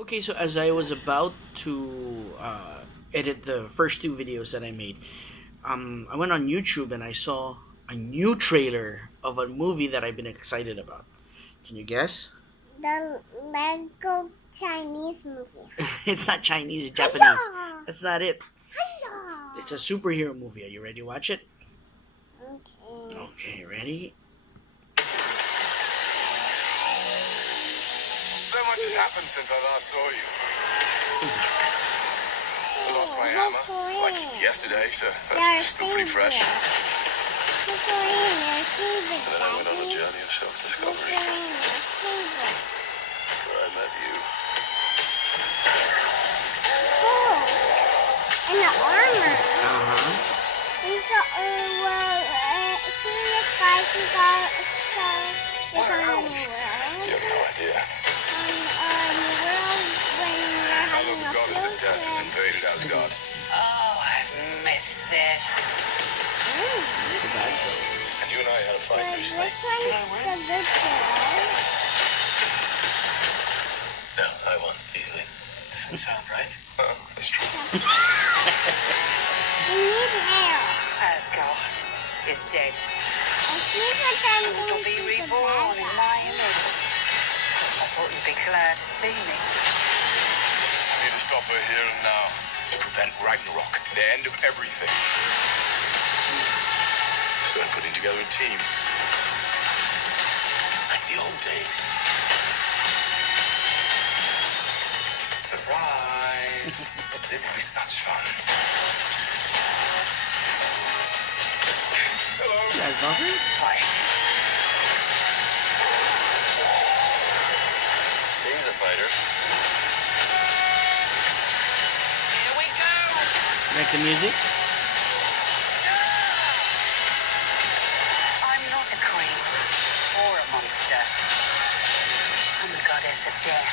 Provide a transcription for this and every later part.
Okay, so as I was about to edit the first two videos that I made, I went on YouTube and I saw a new trailer of a movie that I've been excited about. Can you guess? The Lego Chinese movie. It's not Chinese, it's Japanese. Hiya! That's not it. Hiya! It's a superhero movie. Are you ready to watch it? Okay. Okay, ready? So much has happened since I last saw you. I lost my hammer, like yesterday, so that's still pretty fresh. And then I went on a journey of self-discovery, where I met you. Oh, and the armor. Uh-huh. He's the serious guy who got Where on are the we? world. You have no idea. On the world when you're I having love the a goddess of field death has trip. invaded Asgard. Oh, I've missed this. The bad guy. And you and I had a fight But recently. which one's the good girl? No, I won, easily. Doesn't sound right. That's true. You need hair. Asgard is dead. And she's what I'm It'll going be to the reborn bad in guy. my image. I thought you'd be glad to see me. I need to stop her here and now to prevent Ragnarok, the end of everything. So I'm putting together a team. Like the old days. Surprise! This will be such fun. Hello. That's nothing? Hi. He's a fighter. Here we go. Like the music? I'm not a queen or a monster. I'm the goddess of death.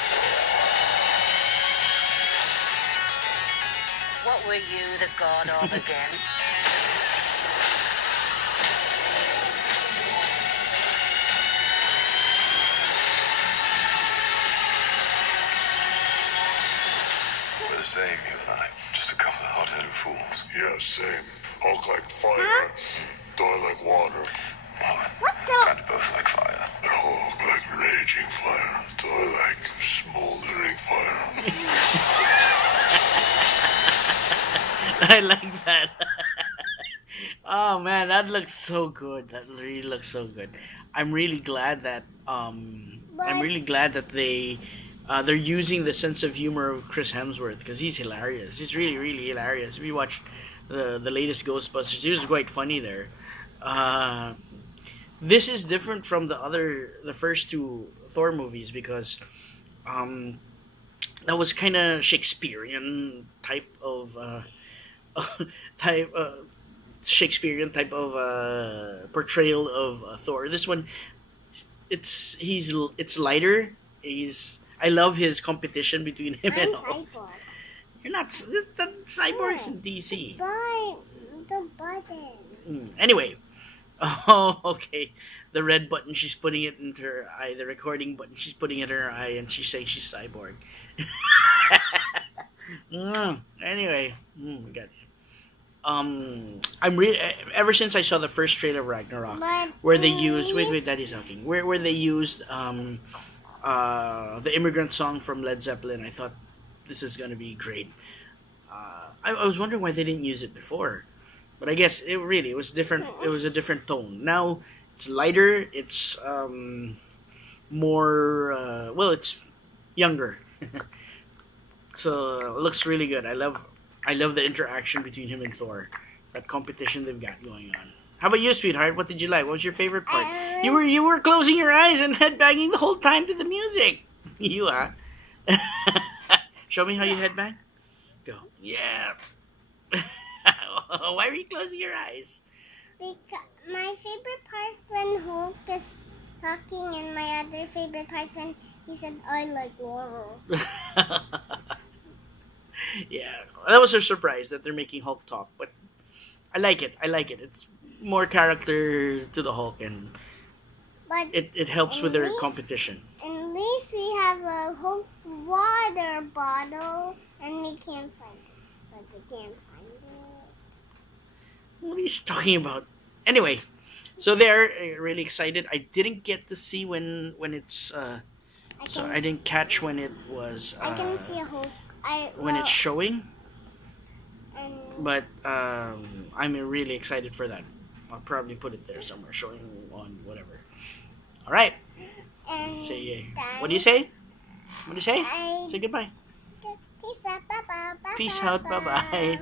What were you the god of again? We're the same, you and I. Just a couple of hot-headed fools. Yeah, same. Hulk like fire, Thor like water, What the? Kind of both like fire. and Hulk like raging fire, Thor like smoldering fire. I like that. Oh man, that looks so good. That really looks so good. I'm really glad that I'm really glad that they're using the sense of humor of Chris Hemsworth because he's hilarious. He's really hilarious. If you watch the latest Ghostbusters, he was quite funny there. This is different from the first two Thor movies because that was kind of Shakespearean type of type Shakespearean type of portrayal of Thor. This one, it's lighter. I love his competition between him I'm and Hulk. cyborg. You're not the cyborgs in DC. But the button. Anyway, oh okay, the red button she's putting it into her eye. The recording button she's putting it in her eye, and she's saying she's cyborg. Anyway, we got. I'm really ever since I saw the first trailer of Ragnarok, But where they used wait, Daddy's talking. Where they used the immigrant song from Led Zeppelin. I thought this is gonna be great. I was wondering why they didn't use it before, but I guess it was different. It was a different tone. Now it's lighter. It's more it's younger. So it looks really good. I love the interaction between him and Thor. That competition they've got going on. How about you, sweetheart? What did you like? What was your favorite part? You were closing your eyes and headbanging the whole time to the music. You are. Show me how you headbang. Go. Yeah. Why were you closing your eyes? Because my favorite part when Hulk is talking, and my other favorite part when he said, "I like water." Yeah, that was a surprise that they're making Hulk talk, but I like it. I like it. It's more character to the Hulk, and But it helps with their At least- competition. at least we have a Hulk water bottle, and we can't find it. But we can't find it. What are you talking about? Anyway, so they're really excited. I didn't get to see when it's I didn't catch when it was I can see a Hulk. when it's showing, And but I'm really excited for that. I'll probably put it there somewhere, showing on whatever. All right. and Say then what do you say? What do you say? I- Say goodbye. Peace out. Bye bye. Peace out. Bye bye.